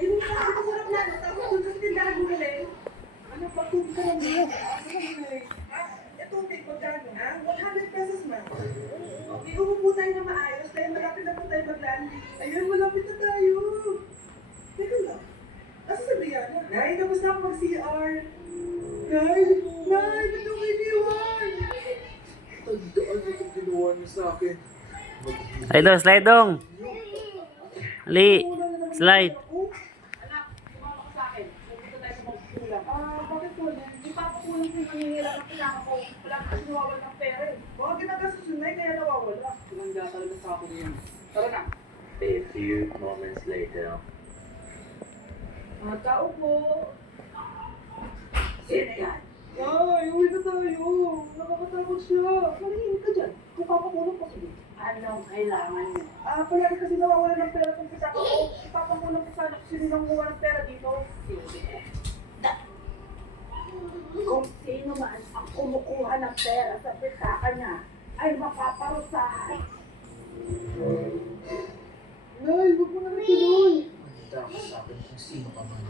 Yung sarap na, tapos dun sa tindahan mo ulit. Ano, pagtubig ka lang mo. Tubig, magkano ha? 100 pesos na. Okay, umupo tayo na maayos dahil malapit na po tayo mag-landing. Ayun, malapit na tayo. Teka lang. Asa si Brianna? Nay, tapos na ako mag-CR. Nay, ba't yung iniwan? Tandaan mo itong ginawa niya sa akin. Slide dong, slide dong. Ali, slide. Anak, sumama ka sa akin. Pupunta tayo sa magkulang. Bakit po? Di pa ako kulang yung nangingilang ng kailangan ko. Wala ka kasi nawawala ng pera eh. Baka ginagastos yun, Nay, kaya nawawala. Tumanda talaga sa akin yun. Tara na. A few moments later. Mga tao po. Sino yan? Ay, uwi na tayo. Nakakatakot siya. Maningin ka dyan. Kung papakulong ko sige. Anong kailangan niyo? Palagi kasi nawawala ng pera kung kasama ko. Ipapakulong ko sana kung sino nang mawala ng pera dito. Kung sino man ang kumukuha ng pera sa pitaka niya, ay mapaparusahan. Nay, huwag mo na natuloy. Handa ka sa akin kung sino ka man.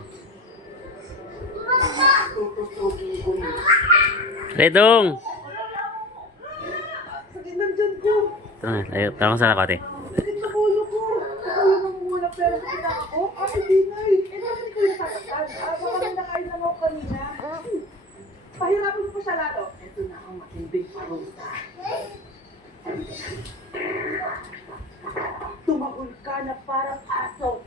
Tututukin ko na. Slide dong. Sakit ng tiyan ko. Ito na, tawag sa lakote. Sakit na ulo ko. Ako yung mamumula pera sa pitaka ko. Hindi, Nay. Bakit ko yung sasaktan? Baka may nakain lang ako kanina. Pahirapin mo pa siya lalo. Ito na ang matinding parusa. Tumahol ka na parang aso.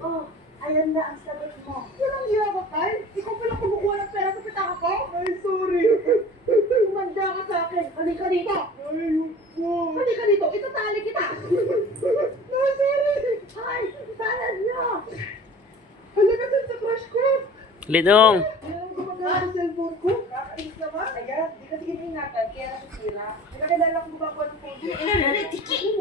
Oh, ayan na ang sagot mo. Walang iya ka, Tay? Ikaw pala kumukuha ng pera sa pitaka ko? Ay, sorry. Tumanda ka sa akin. Halika dito. Ay, po. Halika dito. Itatali kita. Ay, sorry. Ay, talan niyo. Halika dun sa crush ko. Slide dong. Ayan, gumagana sa cellphone ko. Kakainis naman. Ayan, di kasi ingatan, kaya nasisira. May kakilala kong gumagawa ng phone. Tiki!